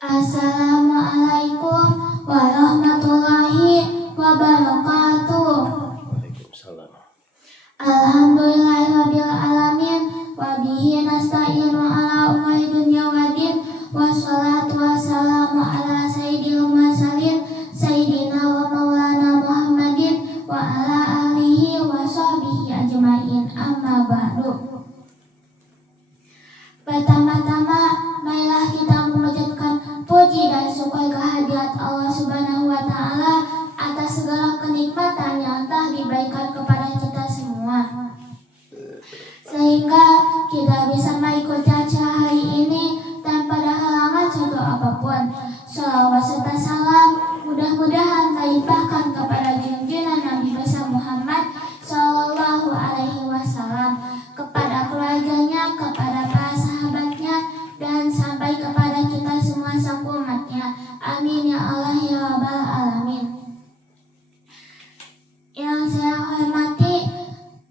Assalamualaikum warahmatullahi wabarakatuh. Waalaikumsalam. Alhamdulillahirabbil alamin wa bihi nasta'inu ala umuri dunya waddin wassalatu wassalamu ala sayyidil mursalin sayyidina wa maulana Muhammadin wa ala alihi wa sahbihi ajmain amma ba'du. Pertama-tama marilah kita memanjatkan puji dan syukur kehadirat Allah Subhanahu wa taala atas segala kenikmatan yang telah diberikan kepada kita semua, sehingga kita bisa mengikuti acara hari ini tanpa ada halangan suatu apapun. Shalawat serta salam mudah-mudahan terlimpahkan kepada junjungan Nabi besar Muhammad Sallallahu Alaihi Wasallam, kepada keluarganya, kepada para sahabatnya, dan sampai kepada kita semua sang umatnya. Amin ya Allah ya Rabbal Alamin. Yang saya hormati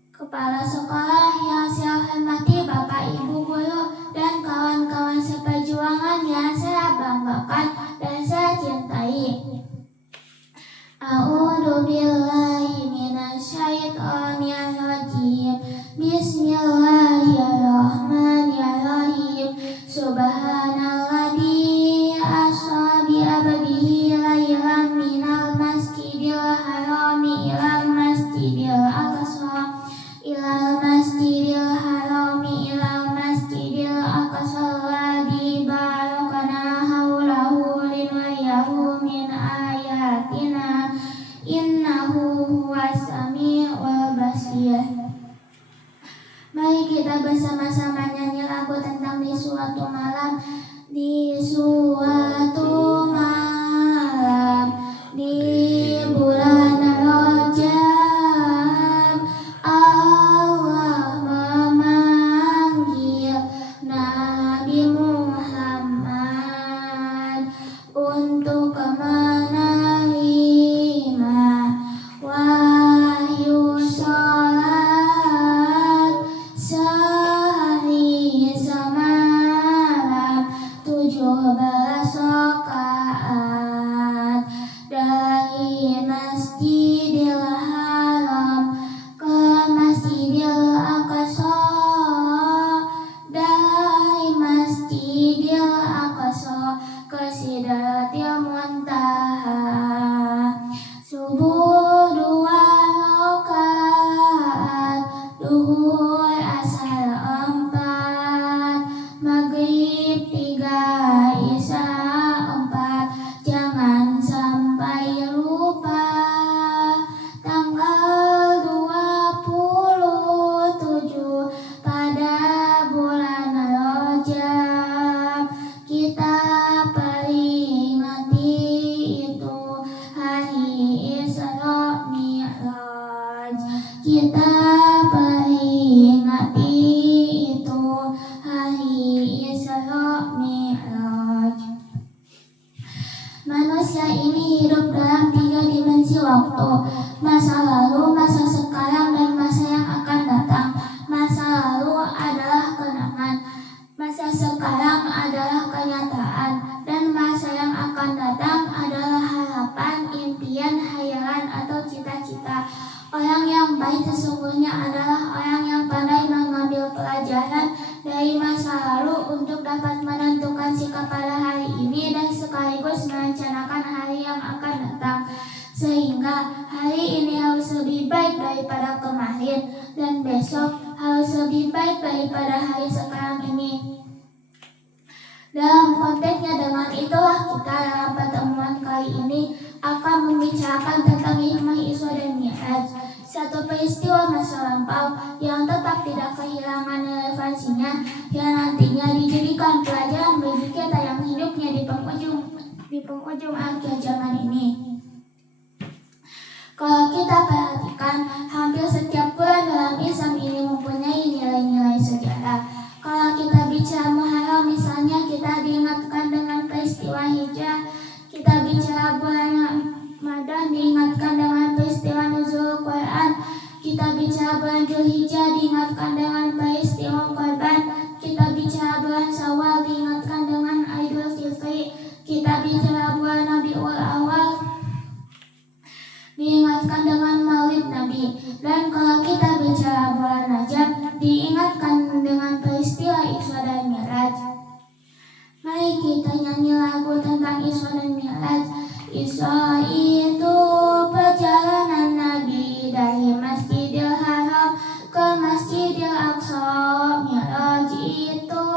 kepala sekolah, yang saya hormati Bapak Ibu guru dan kawan-kawan seperjuangan yang saya banggakan dan saya cintai. A'udzubillahi minasyaitonir rajim. Bismillahirrahmanirrahim. Subhanalladzi asra bi abdihi lailan minal masjidil harami ilal masjidil aqsa alladzi barakna haulahu linuriyahu min ayatina innahu huwas samiul basir. Mari kita bersama-sama nyanyi lagu tentang di suatu malam. Di suatu malam di bulan Rajab, Allah memanggil Nabi Muhammad untuk menerima wahyu sholat sehari semalam 17 rakaat dari Masjidil Haram ke Masjidil Aqsa, dari Masjidil Aqsa ke Sidratil Muntaha. Subuh 2 rakaat, duhur asar 4, maghrib 3, isya 4. Jangan sampai lupa tanggal 27 pada bulan Rajab. Kita peringati itu hari Isra Mi'raj. Kita peringati itu hari Isra Mi'raj. Manusia ini hidup dalam 3 dimensi waktu: masa lalu, masa sekarang, dan masa yang akan datang. Masa lalu adalah kenangan, masa sekarang adalah kenyataan, dan masa yang akan datang adalah harapan, impian, hayalan, atau cita-cita. Orang yang baik sesungguhnya adalah orang yang pandai mengambil pelajaran dari masa lalu untuk dapat menentukan sikap pada hari ini dan sekaligus merencanakan hari yang akan datang, sehingga hari ini harus lebih baik daripada kemarin dan besok harus lebih baik daripada hari sekarang ini. Dalam konteksnya dengan itulah kita dalam pertemuan kali ini akan membicarakan tentang hikmah Isra dan Mi'raj, satu peristiwa masa lampau yang tetap tidak kehilangan relevansinya, yang nantinya dijadikan pelajaran bagi kita yang hidupnya di penghujung akhir zaman ini. Kalau kita perhatikan, hampir setiap bulan dalam Islam ini mempunyai nilai-nilai sejarah. Kalau kita bicara Muharram misalnya, kita diingatkan dengan peristiwa Hijrah. Kita bicara bulan Ramadan diingatkan dengan peristiwa nuzul Quran. Kita bicara bulan Dzulhijjah diingatkan dengan peristiwa Korban. Kita bicara bulan Syawal diingatkan dengan Idul Fitri. kita nyanyi lagu tentang Isra dan Mi'raj. Isra itu perjalanan Nabi dari Masjidil Haram ke Masjidil Aqsa. Mi'raj itu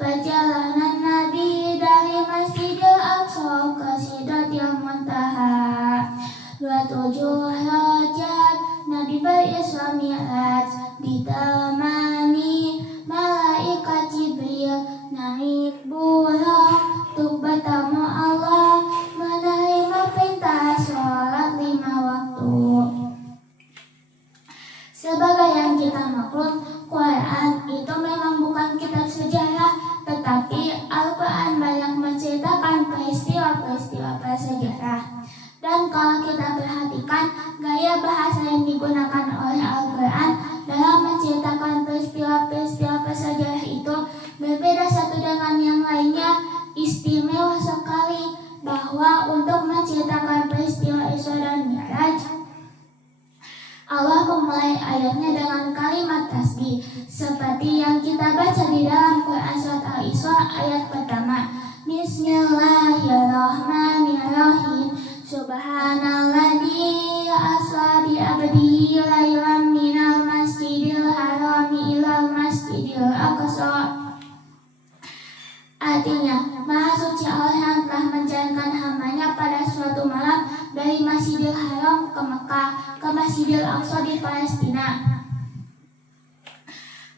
perjalanan Nabi dari Masjidil Aqsa ke Sidratil Muntaha. 27 rajab Nabi berisra Mi'raj, ditemani malaikat Jibril, naik bulan untuk bertemu Allah, menerima perintah sholat 5 waktu. Sebagai yang kita maklum, Quran itu memang bukan kitab sejarah, tetapi Al-Quran banyak menceritakan peristiwa-peristiwa prasejarah. Dan kalau kita perhatikan, gaya bahasa yang digunakan oleh Al-Quran dalam menceritakan peristiwa-peristiwa prasejarah itu berbeda satu dengan yang lainnya. Istimewa sekali bahwa untuk menceritakan peristiwa Isra dan Mi'raj, Allah memulai ayatnya dengan kalimat tasbih, seperti yang kita baca di dalam Quran surat Al-Isra ayat pertama. Bismillahirrahmanirrahim. Subhanalladzi asra bi abdihi lailan minal masjidil harami ilal masjidil aqsa. Artinya, Maha Suci Allah yang telah menjalankan hambanya pada suatu malam dari Masjidil Haram ke Mekah ke Masjidil Aqsa di Palestina.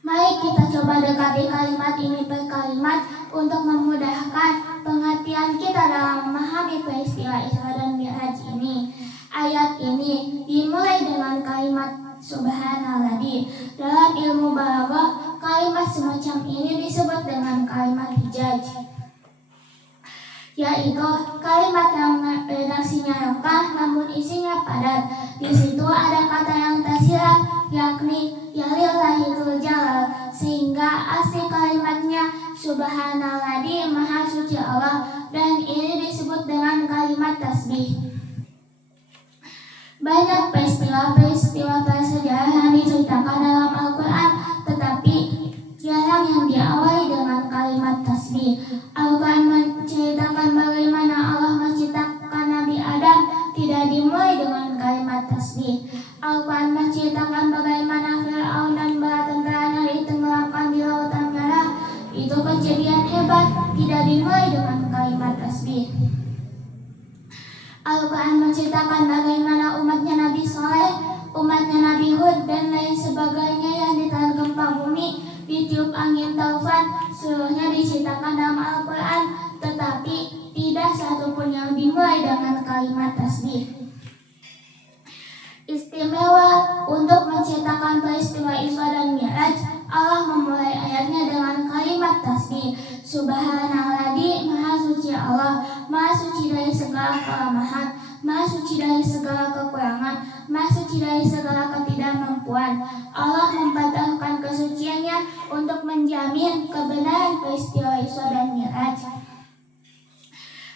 Mari kita coba dekati kalimat ini per kalimat untuk memudahkan pengertian kita dalam memahami peristiwa Isra dan Mi'raj ini. Ayat ini dimulai dengan kalimat Subhanalladzi. Dalam ilmu balaghah, kalimat semacam ini disebut dengan kalimat hijaj, yaitu kalimat yang redaksinya lengkap namun isinya padat. Di situ ada kata yang tersirat, yakni yalillahil jalal, sehingga asli kalimatnya Subhanalladzi, Maha Suci Allah, dan ini disebut dengan kalimat tasbih. Banyak peristiwa-peristiwa prasejarah yang diceritakan dalam Al-Quran, tetapi jarang yang diawali dengan kalimat tasbih. Al-Quran menceritakan bagaimana Allah menciptakan Nabi Adam tidak dimulai dengan kalimat tasbih. Al-Quran menceritakan bagaimana Fir'aun dan bala tentaranya ditenggelamkan di Lautan Merah. Itu kejadian hebat, tidak dimulai dengan kalimat tasbih. Al-Quran menceritakan bagaimana umatnya Nabi Soleh, umatnya Nabi Hud, dan lain sebagainya yang ditelan gempa bumi, ditiup angin taufan, seluruhnya diceritakan dalam Al-Quran, tetapi tidak satupun yang dimulai dengan kalimat tasbih. Istimewa untuk menceritakan peristiwa Isra dan Mi'raj, Allah memulai ayatnya dengan kalimat tasbih. Subhanalladzi, Maha Suci Allah, Maha Suci dari segala kelemahan, Maha Suci dari segala kekurangan, Maha Suci dari segala ketidakmampuan. Allah membatalkan kesuciannya untuk menjamin kebenaran peristiwa Isra dan Mi'raj.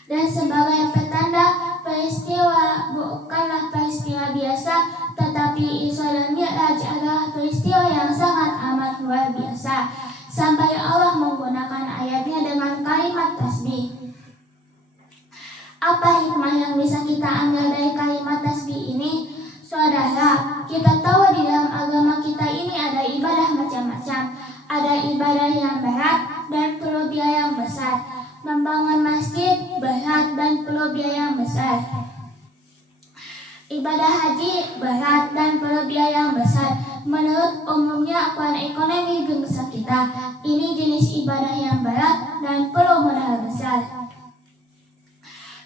Dan sebagai petanda peristiwa bukanlah peristiwa biasa, tetapi Isra dan Mi'raj adalah peristiwa yang sangat amat luar biasa, sampai Allah menggunakan ayatnya dengan kalimat tasbih. Apa hikmah yang bisa kita ambil dari kalimat tasbih ini? Saudara, kita tahu di dalam agama kita ini ada ibadah macam-macam. Ada ibadah yang berat dan perlu biaya yang besar. Membangun masjid berat dan perlu biaya yang besar. Ibadah haji berat dan perlu biaya yang besar. Menurut umumnya akuan ekonomi bangsa kita, ini jenis ibadah yang berat dan perlu modal besar.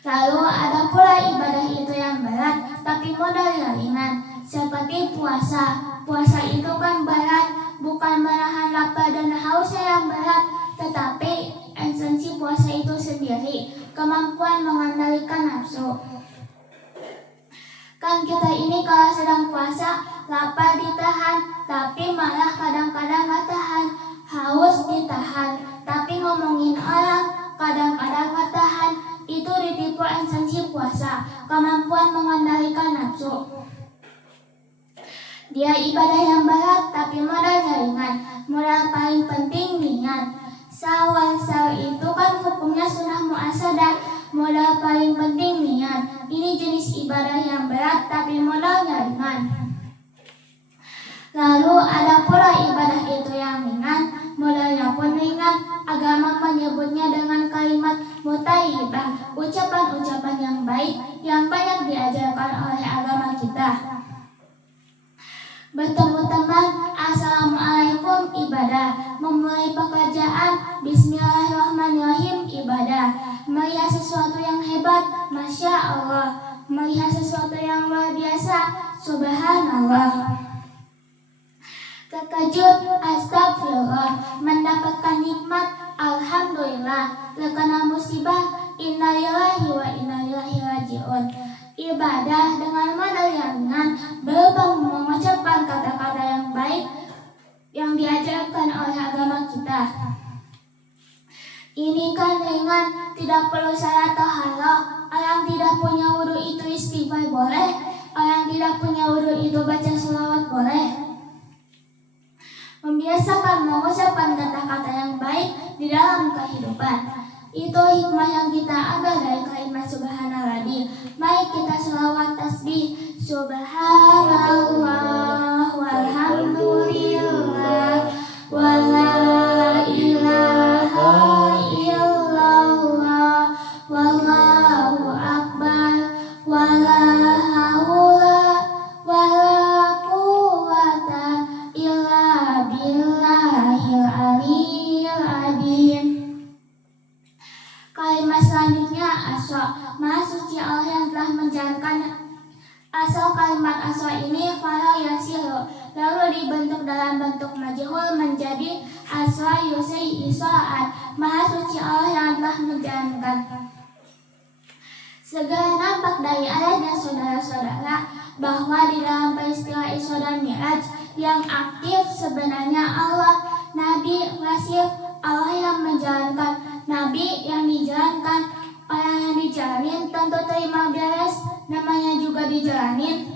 Lalu ada pula ibadah itu yang berat tapi modalnya ringan, seperti puasa. Puasa itu kan berat, bukan menahan lapar dan hausnya yang berat, tetapi esensi puasa itu sendiri, kemampuan mengendalikan nafsu. Kan kita ini kalau sedang puasa, lapar ditahan, tapi malah kadang-kadang gak tahan. Haus ditahan, tapi ngomongin orang, kadang-kadang gak tahan. Itu ditipu esensi puasa, kemampuan mengendalikan nafsu. Dia ibadah yang berat, tapi modalnya ringan. Modal paling penting niat. Saw itu kan hukumnya sunnah muakkadah, modal paling penting niat. Ini jenis ibadah yang berat tapi modalnya ringan. Lalu ada pula ibadah itu yang ringan, modalnya pun ringan. Agama menyebutnya dengan kalimat muthayyibah, ucapan-ucapan yang baik yang banyak diajarkan oleh agama kita. Bertemu teman, assalamualaikum, ibadah. Memulai pekerjaan, bismillahirrahmanirrahim, ibadah. Melihat sesuatu yang hebat, masya Allah. Melihat sesuatu yang luar biasa, subhanallah. Terkejut, astagfirullah. Mendapatkan nikmat, alhamdulillah. Terkena musibah, innalillahi wa inna ilaihi rajiun. Ibadah dengan modal yang ringan berupa mengucapkan kata-kata yang baik yang diajarkan oleh agama kita. Ini kan ringan, tidak perlu syarat taharah. Orang tidak punya wudu itu istighfar boleh, orang tidak punya wudu itu baca sholawat boleh. Membiasakan mengucapkan kata-kata yang baik di dalam kehidupan. Itu hikmah yang kita ambil dari kalimat subhanallah. Mari kita sholawat tasbih subhanallah walhamdulillah wala ilaha illallah wallahu akbar wala haula wala quwwata illa billahil aliyyil azim. Kalimat selanjutnya aswa, maha suci Allah yang telah menjalankan. Asal kalimat aswa ini fa'ala yasiru, lalu dibentuk dalam bentuk majhul menjadi aswa yusi isa'at, maha suci Allah yang telah menjalankan. Segera nampak dari ayatnya saudara-saudara bahwa di dalam peristiwa Isra dan Mi'raj yang aktif sebenarnya Allah, Nabi, Rasul, Allah yang menjalankan. Nabi yang dijalankan, orang yang dijalanin tentu terima beres, namanya juga dijalanin.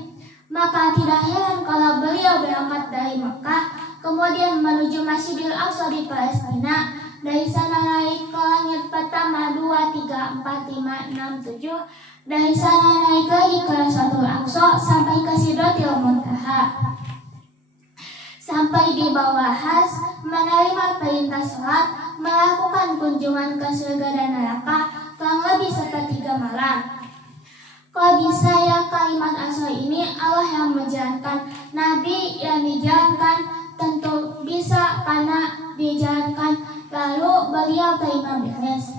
Maka tidak heran kalau beliau berangkat dari Mekah, kemudian menuju Masjidil Aqsa di Palestina. Dari sana naik ke langit pertama 2, 3, 4, 5, 6, 7. Dari sana naik lagi ke Rasul Aqsa sampai ke Sidratil Muntaha. Sampai di bawah Has, menerima perintah sholat, melakukan kunjungan ke surga dan neraka kurang lebih sepertiga malam. Kok bisa ya kalimat asal ini Allah yang menjalankan, Nabi yang dijalankan? Tentu bisa karena dijalankan, lalu beliau terima beres.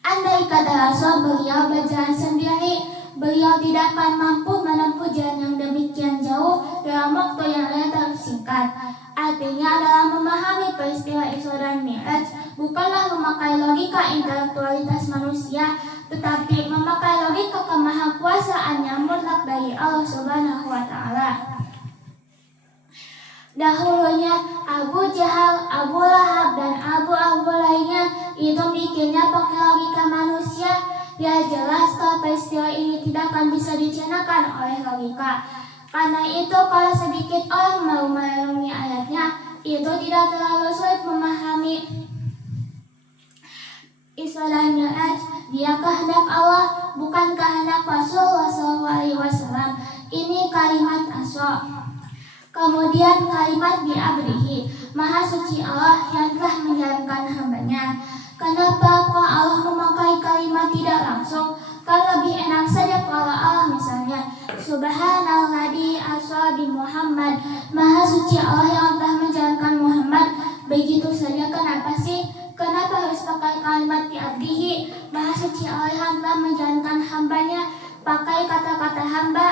Andai kata Rasul beliau berjalan sendiri, beliau tidak akan mampu menempuh jalan yang demikian jauh dalam waktu yang relatif singkat. Artinya adalah memahami peristiwa Isra dan Mi'raj bukanlah memakai logika intelektualitas manusia, tetapi memakai logika kemahakuasaan yang mutlak dari Allah Subhanahu wa Ta'ala. Dahulunya Abu Jahal, Abu Lahab, dan Abu lainnya itu bikinnya pakai logika manusia. Ya jelas kalau peristiwa ini tidak akan bisa dicernakan oleh logika. Karena itu kalau sedikit orang mau merenungi ayatnya, itu tidak terlalu sulit memahami. Isra dan Mi'raj, dia kehendak Allah, bukan kehendak Rasulullah SAW. Ini kalimat asal. Kemudian kalimat bi'abrihi, maha suci Allah yang telah menjalankan hambanya. Kenapa kok Allah memakai kalimat tidak langsung? Kan lebih enak saja kalau Allah misalnya Subhanalladzi asra bi Muhammad, maha suci Allah yang telah menjalankan Muhammad. Begitu saja, kenapa sih? Kenapa harus pakai kalimat bi'abrihi, maha suci Allah yang telah menjalankan hambanya? Pakai kata-kata hamba.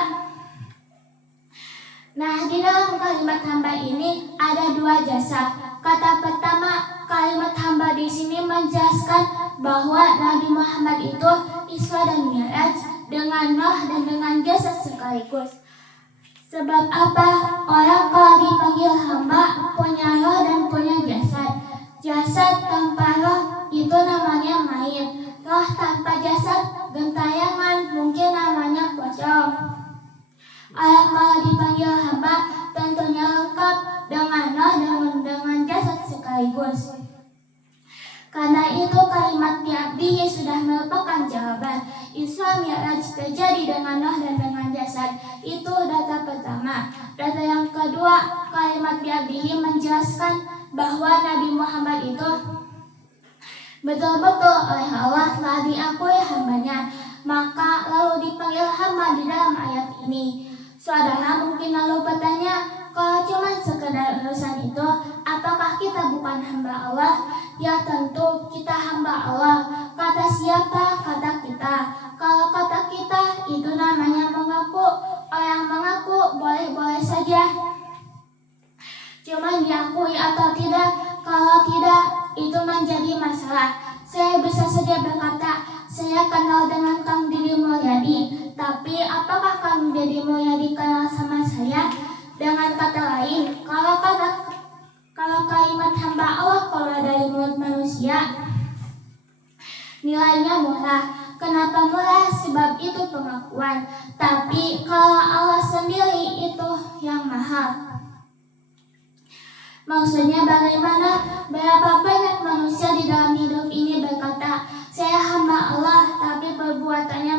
Nah, di dalam kalimat hamba ini ada dua jasa. Kata pertama, kalimat hamba di sini menjelaskan bahwa Nabi Muhammad itu Isra dan Mi'raj dengan roh dan dengan jasad sekaligus. Sebab apa? Orang kalau dipanggil hamba punya roh dan punya jasad. Jasad tanpa roh itu namanya mayit. Roh tanpa jasad gentayangan, mungkin namanya pocong. Orang kalau dipanggil hamba tentunya lengkap dengan roh dan dengan jasad sekaligus. kabar. Isra Mi'raj terjadi dengan roh dan dengan jasad. Itu data pertama. Data yang kedua, kalimat bi'abdihi menjelaskan bahwa Nabi Muhammad itu betul-betul oleh Allah telah diakui hambanya. Maka lalu dipanggil hamba di dalam ayat ini. Saudara mungkin lalu bertanya, kalau cuma sekedar urusan itu, apakah kita bukan hamba Allah? Ya tentu kita hamba Allah. Kata siapa? Kata kita. Kalau kata kita itu namanya mengaku. Orang mengaku boleh-boleh saja, cuma diakui atau tidak. Kalau tidak, itu menjadi masalah. Saya bisa saja berkata, saya kenal dengan Kang Deddy Mulyadi, tapi apakah Kang Deddy Mulyadi kenal sama saya? Dengan kata lain, kalau kalimat hamba Allah keluar dari mulut manusia, nilainya murah. Kenapa murah? Sebab itu pengakuan. Tapi kalau Allah sendiri itu yang mahal. Maksudnya bagaimana? Berapa banyak manusia di dalam hidup ini berkata, saya hamba Allah, tapi perbuatannya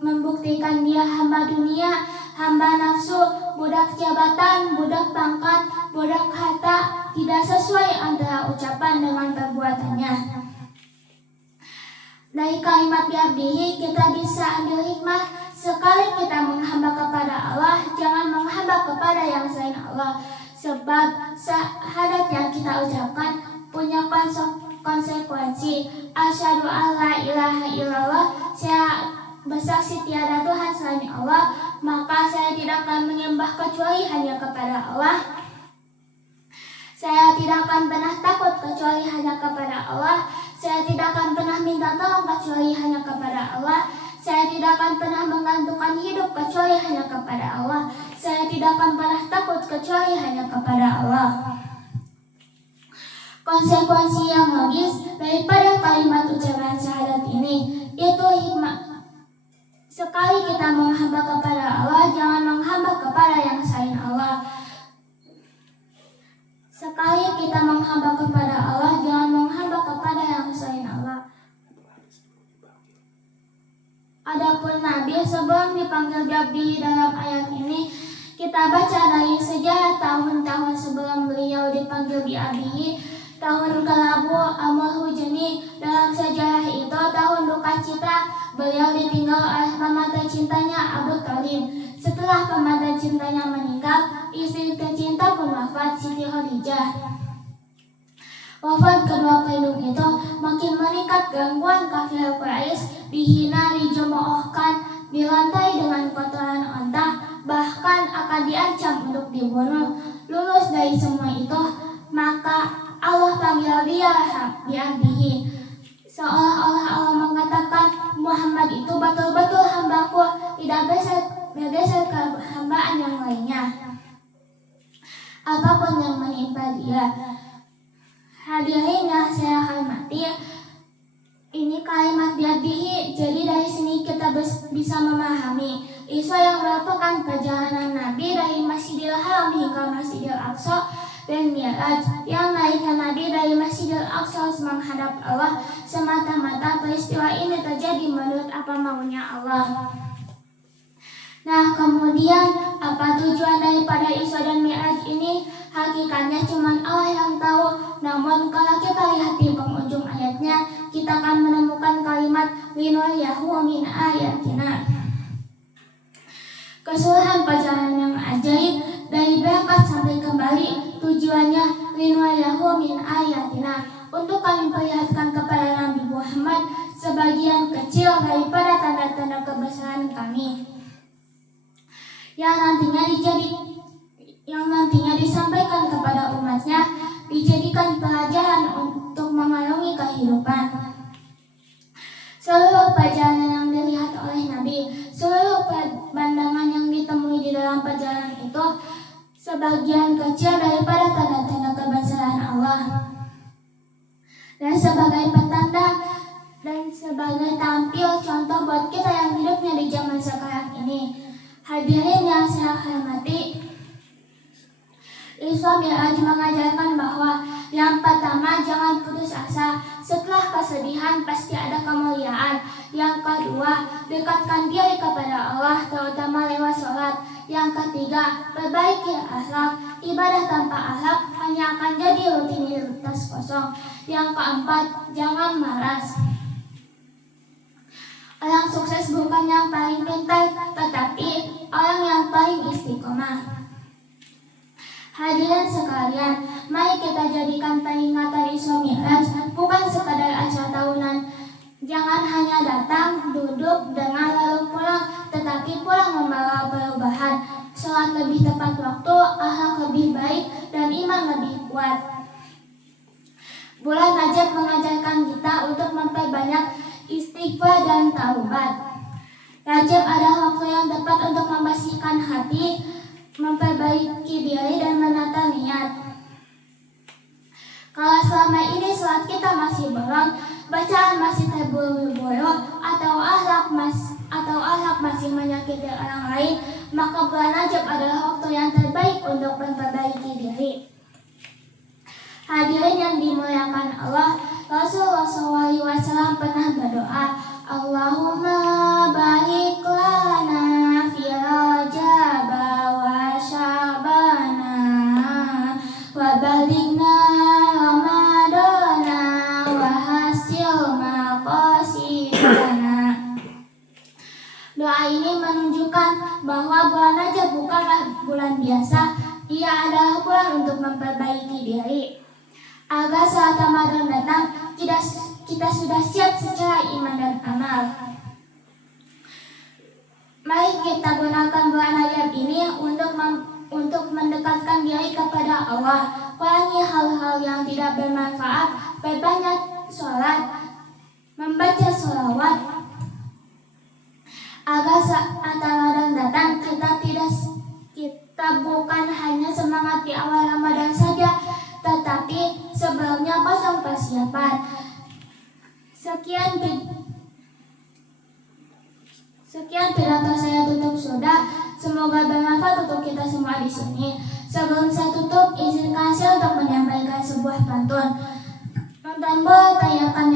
membuktikan dia hamba dunia, hamba nafsu, budak jabatan, budak pangkat, budak harta, tidak sesuai antara ucapan dengan perbuatannya. Dari kalimat bi'abdihi kita bisa ambil hikmah. Sekali kita menghamba kepada Allah, jangan menghamba kepada yang selain Allah. Sebab syahadat yang kita ucapkan punya konsekuensi. Asyhadu alla ilaha illallah, saya bersaksi tiada Tuhan selain Allah, maka saya tidak akan menyembah kecuali hanya kepada Allah. Saya tidak akan pernah takut kecuali hanya kepada Allah. Saya tidak akan pernah minta tolong kecuali hanya kepada Allah. Saya tidak akan pernah menggantungkan hidup kecuali hanya kepada Allah. Saya tidak akan pernah takut kecuali hanya kepada Allah. Konsekuensi yang logis daripada kalimat ucapan syahadat ini, itu hikmah. Sekali kita menghamba kepada Allah, jangan menghamba kepada yang selain Allah. Sekali kita menghamba kepada Allah, jangan menghamba kepada yang selain Allah. Adapun Nabi sebelum dipanggil bi'abdihi dalam ayat ini, kita baca dari sejarah tahun-tahun sebelum beliau dipanggil bi'abdihi. Tahun kelabu Amul Hujani, dalam sejarah itu tahun duka cita, beliau ditinggal oleh paman tercintanya Abu Thalib. Setelah paman tercintanya meninggal, istri tercinta pun wafat, Siti Khadijah. Wafat kedua pelindung itu makin meningkat gangguan kafir Quraisy, dihina, dijemoohkan, dilantai dengan kotoran onta, bahkan akan diancam untuk dibunuh. Lulus dari semua itu, maka Allah panggil dia bi'abdihi. Seolah-olah Allah mengatakan, Muhammad itu betul-betul hambaku, tidak bergeser ke hambaan yang lainnya. Apapun yang menimpa dia. Hadirin yang saya hormati, ini kalimat bi'abdihi. Jadi dari sini kita bisa memahami Isra yang merupakan perjalanan Nabi dari Masjidil Haram hingga Masjidil Aqsa, dan Mi'raj yang naiknya Nabi dari Masjidil Aqsa menghadap Allah. Semata-mata peristiwa ini terjadi menurut apa maunya Allah. Nah, kemudian apa tujuan daripada Isra dan Mi'raj ini? Hakikatnya cuma Allah yang tahu. Namun kalau kita lihat di penghujung ayatnya, kita akan menemukan kalimat linuriyahu min ayatina. Keseluruhan perjalanan yang ajaib dari berangkat sampai kembali, tujuannya linuriyahu min ayatina, untuk kami perlihatkan kepada Nabi Muhammad sebagian kecil daripada tanda-tanda kebesaran kami yang nantinya disampaikan kepada umatnya, dijadikan pelajaran untuk mengarungi kehidupan. Seluruh perjalanan yang dilihat oleh Nabi, seluruh pandangan yang ditemui di dalam perjalanan itu, sebagian kecil daripada tanda-tanda kebesaran Allah. Dan sebagai petanda dan sebagai tampil contoh buat kita yang hidupnya di zaman sekarang ini. Hadirin yang saya hormati, Isra Mi'raj mengajarkan bahwa yang pertama, jangan putus asa. Setelah kesedihan pasti ada kemuliaan. Yang kedua, dekatkan diri kepada Allah, terutama lewat sholat. Yang ketiga, perbaiki akhlak. Ibadah tanpa akhlak hanya akan jadi rutinitas kosong. Yang keempat, jangan malas. Orang sukses bukan yang paling pintar, tetapi orang yang paling istiqomah. Hadirin sekalian, mari kita jadikan peringatan Isra Mi'raj bukan sekadar acara tahunan. Jangan hanya datang, duduk, dengar lalu pulang, tetapi pulang membawa perubahan. Sholat lebih tepat waktu, akhlak lebih baik, dan iman lebih kuat. Bulan Rajab mengajarkan kita untuk memperbanyak istighfar dan taubat. Rajab adalah waktu yang tepat untuk membersihkan hati, memperbaiki diri, dan menata niat. Kalau selama ini sholat kita masih bolong, bacaan masih terburu-buru, atau akhlak masih menyakiti orang lain, maka bulan Rajab adalah waktu yang terbaik untuk memperbaiki diri. Hadirin yang dimuliakan Allah, Rasulullah SAW pernah berdoa, Allahumma barik lana fi Rajab wa Sya'bana wa balighna Ramadana wa hasil maqasidana. Doa ini menunjukkan bahwa bulan Rajab bukanlah bulan biasa, ia adalah bulan untuk memperbaiki diri. Agar saat Ramadan datang, kita sudah siap secara iman dan amal. Mari kita gunakan bulan Rajab ini untuk mendekatkan diri kepada Allah. Kurangi hal-hal yang tidak bermanfaat, perbanyak sholat, membaca sholawat. Agar saat Ramadan datang, kita bukan hanya semangat di awal Ramadan saja, tetapi sebelumnya kosong persiapan. Sekian pidato saya tutup sudah. Semoga bermanfaat untuk kita semua di sini. Sebelum saya tutup, izinkan saya untuk menyampaikan sebuah pantun. Nonton bola, tanyakan